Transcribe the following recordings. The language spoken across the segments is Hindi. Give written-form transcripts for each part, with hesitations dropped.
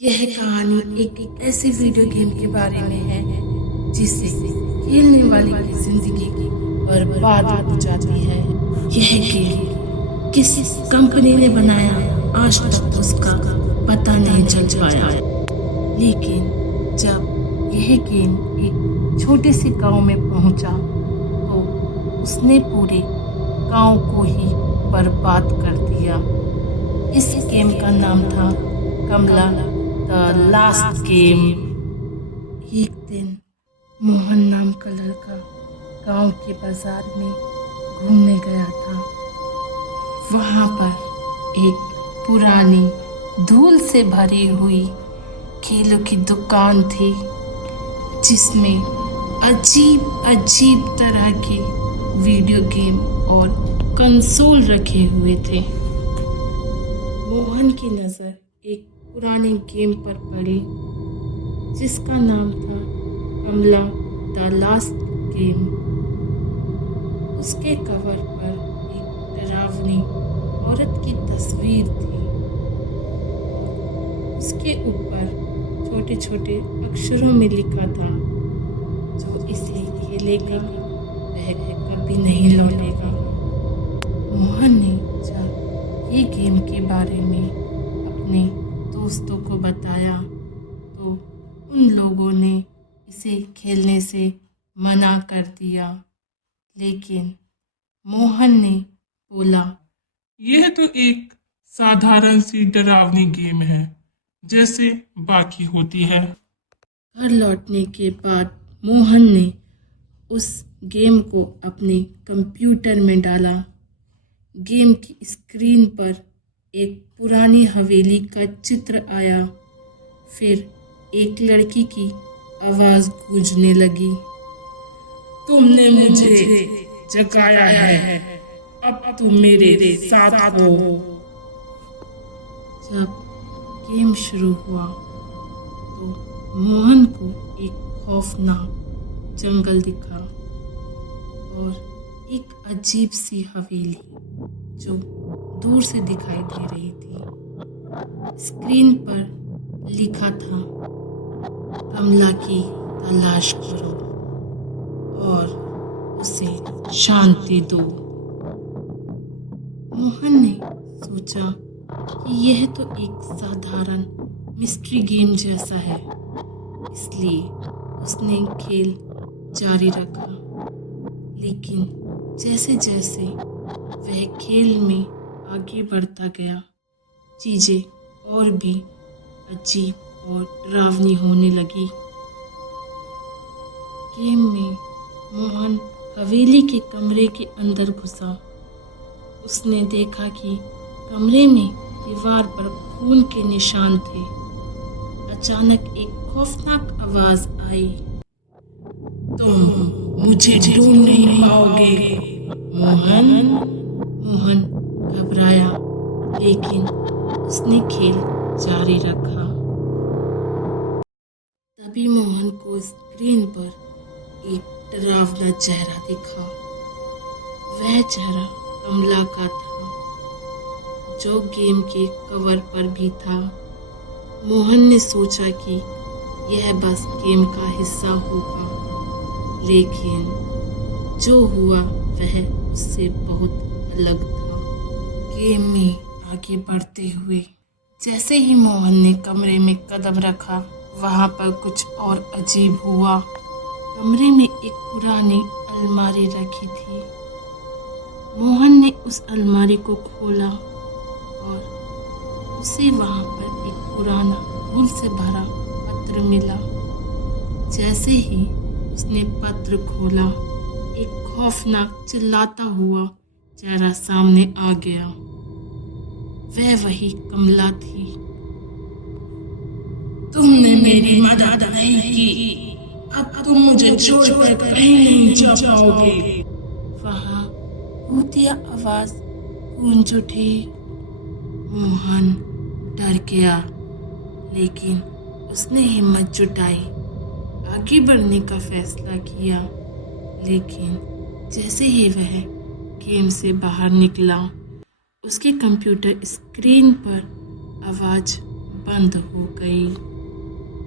यह कहानी एक ऐसे वीडियो गेम के बारे में है जिसे खेलने वाले की जिंदगी की बर्बाद हो जाती है। यह गेम किस कंपनी ने बनाया आज तक उसका पता नहीं चल पाया, लेकिन जब यह गेम एक छोटे से गांव में पहुंचा तो उसने पूरे गांव को ही बर्बाद कर दिया। इस गेम का नाम था कमला द लास्ट गेम। एक दिन मोहन नाम का लड़का गांव के बाजार में घूमने गया था। वहां पर एक पुरानी धूल से भरी हुई खेलों की दुकान थी जिसमें अजीब अजीब तरह के वीडियो गेम और कंसोल रखे हुए थे। मोहन की नज़र एक पुराने गेम पर पड़ी जिसका नाम था कमला द लास्ट गेम। उसके कवर पर एक डरावनी औरत की तस्वीर थी। उसके ऊपर छोटे छोटे अक्षरों में लिखा था, जो इसे खेलेगा वह कभी नहीं लौटेगा। मोहन ने जब ये गेम के बारे में अपने दोस्तों को बताया तो उन लोगों ने इसे खेलने से मना कर दिया, लेकिन मोहन ने बोला, यह तो एक साधारण सी डरावनी गेम है जैसे बाकी होती है। घर लौटने के बाद मोहन ने उस गेम को अपने कंप्यूटर में डाला। गेम की स्क्रीन पर एक पुरानी हवेली का चित्र आया। फिर एक लड़की की आवाज गूंजने लगी, तुमने मुझे जगाया है, अब तुम मेरे साथ हो। जब गेम शुरू हुआ तो मोहन को एक खौफनाक जंगल दिखा और एक अजीब सी हवेली जो दूर से दिखाई दे रही थी। स्क्रीन पर लिखा था, कमला की तलाश करो और उसे शांति दो। मोहन ने सोचा कि यह तो एक साधारण मिस्ट्री गेम जैसा है, इसलिए उसने खेल जारी रखा। लेकिन जैसे जैसे वह खेल में आगे बढ़ता गया, चीजें और भी अजीब और डरावनी होने लगी। गेम में मोहन हवेली के कमरे के अंदर घुसा। उसने देखा कि कमरे में दीवार पर खून के निशान थे। अचानक एक खौफनाक आवाज आई, तुम मुझे ढूंढ नहीं पाओगे मोहन। मोहन घबराया, लेकिन उसने खेल जारी रखा। तभी मोहन को स्क्रीन पर एक डरावना चेहरा दिखा। वह चेहरा कमला का था, जो गेम के कवर पर भी था। मोहन ने सोचा कि यह बस गेम का हिस्सा होगा, लेकिन जो हुआ वह उससे बहुत अलग था। गेम में आगे बढ़ते हुए जैसे ही मोहन ने कमरे में कदम रखा, वहां पर कुछ और अजीब हुआ। कमरे में एक पुरानी अलमारी रखी थी। मोहन ने उस अलमारी को खोला और उसे वहां पर एक पुराना धूल से भरा पत्र मिला। जैसे ही उसने पत्र खोला, एक खौफनाक चिल्लाता हुआ चेहरा सामने आ गया। वह वही कमला थी। तुमने मेरी मदद नहीं की, अब तुम मुझे छोड़कर कहीं नहीं जा पाओगे। वहाँ भूतिया आवाज गूंज उठी। मोहन डर गया, लेकिन उसने हिम्मत जुटाई, आगे बढ़ने का फैसला किया। लेकिन जैसे ही वह गेम से बाहर निकला, उसके कंप्यूटर स्क्रीन पर आवाज बंद हो गई।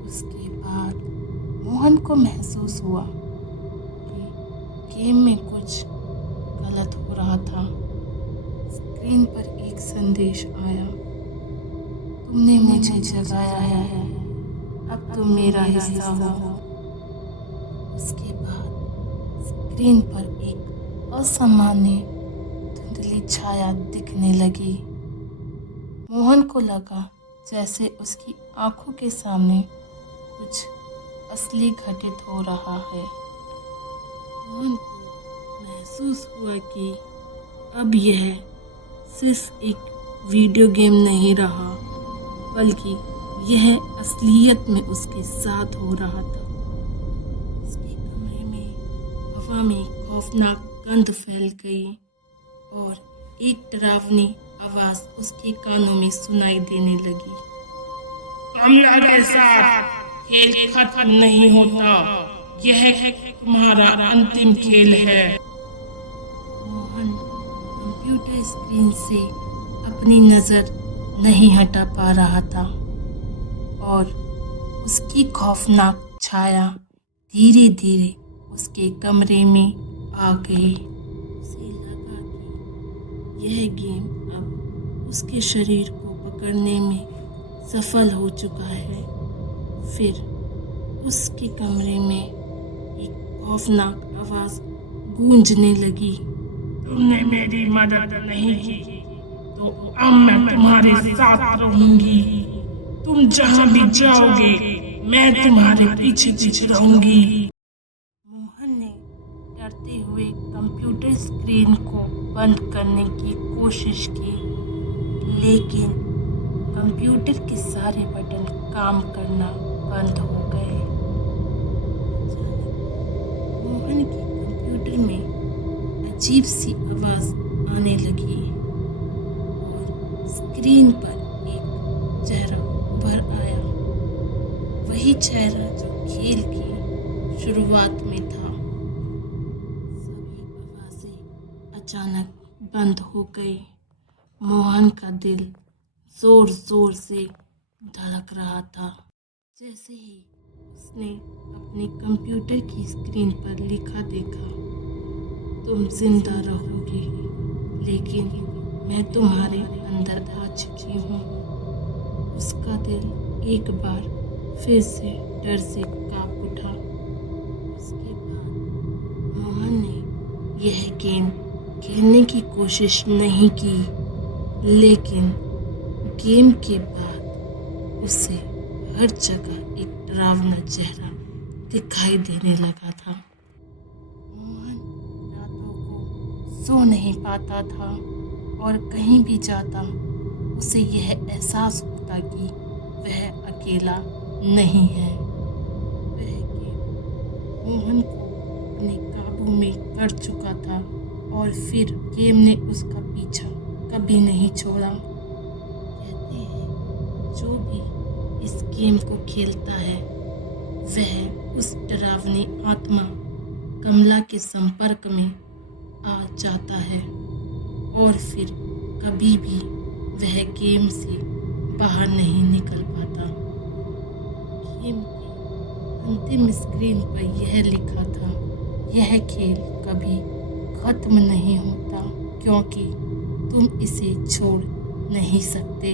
उसके बाद मोहन को महसूस हुआ कि गेम में कुछ गलत हो रहा था। स्क्रीन पर एक संदेश आया, तुमने मुझे जगाया है, अब तुम मेरा हिस्सा हो। उसके बाद स्क्रीन पर एक असामान्य धुंधली छाया दिखने लगी। मोहन को लगा जैसे उसकी आंखों के सामने कुछ असली घटित हो रहा है। मोहन को महसूस हुआ कि अब यह सिर्फ एक वीडियो गेम नहीं रहा, बल्कि यह असलियत में उसके साथ हो रहा था। उसके कमरे में हवा में खौफनाक गंध फैल गई और एक डरावनी आवाज उसके कानों में सुनाई देने लगी। कमला के साथ खेल खत्म नहीं होता, यह तुम्हारा अंतिम खेल है। मोहन कंप्यूटर स्क्रीन से अपनी नजर नहीं हटा पा रहा था और उसकी खौफनाक छाया धीरे धीरे उसके कमरे में आ गई। उसे लगा कि यह गेम अब उसके शरीर को पकड़ने में सफल हो चुका है। फिर उसके कमरे में एक खौफनाक आवाज गूंजने लगी। तुमने मेरी मदद नहीं की तो अब मैं तुम्हारे साथ रहूंगी। तुम जहां भी जाओगे मैं तुम्हारे पीछे पीछे रहूंगी। मोहन ने डरते हुए कंप्यूटर स्क्रीन को बंद करने की कोशिश की, लेकिन कंप्यूटर के सारे बटन काम करना बंद हो गए। मोहन के कंप्यूटर में अजीब सी आवाज आने लगी और स्क्रीन पर एक चेहरा उभर आया, वही चेहरा जो खेल की शुरुआत में था। सभी आवाजें अचानक बंद हो गई। मोहन का दिल जोर जोर से धड़क रहा था। जैसे ही उसने अपने कंप्यूटर की स्क्रीन पर लिखा देखा, तुम जिंदा रहोगे, लेकिन मैं तुम्हारे अंदर आ चुकी हूँ। उसका दिल एक बार फिर से डर से कांप उठा। उसके बाद मोहन ने यह गेम खेलने की कोशिश नहीं की, लेकिन गेम के बाद उसे हर जगह एक डरावना चेहरा दिखाई देने लगा था। मोहन रातों को सो नहीं पाता था और कहीं भी जाता उसे यह एहसास होता कि वह अकेला नहीं है। वह गेम मोहन को अपने काबू में कर चुका था और फिर गेम ने उसका पीछा कभी नहीं छोड़ा। कहते हैं जो भी इस गेम को खेलता है वह उस डरावनी आत्मा कमला के संपर्क में आ जाता है और फिर कभी भी वह गेम से बाहर नहीं निकल पाता। गेम की अंतिम स्क्रीन पर यह लिखा था, यह खेल कभी खत्म नहीं होता क्योंकि तुम इसे छोड़ नहीं सकते।